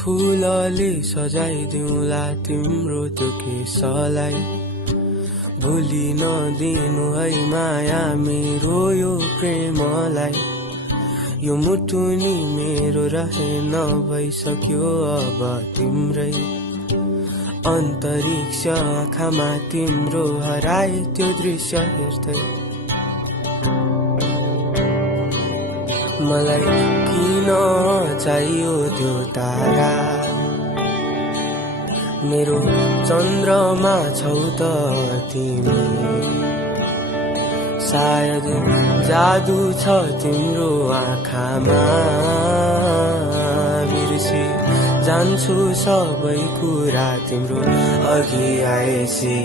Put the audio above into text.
फूलले सजाइदिउँला तिम्रो त्यो केशलाई, भुलि नदिनु है माया मेरो यो प्रेमलाई। यो मुटुनी मेरो रहे नभइसक्यो अब तिम्रै, अन्तरिक्ष आँखामा तिम्रो हराए त्यो दृश्य हेर्दै। मलाई किन चाहियो त्यो तारा, मेरो चन्द्रमा छौ त तिमी। सायद जादु छ तिम्रो आँखामा, बिर्सी जान्छु सबै कुरा तिम्रो अघि आएपछि।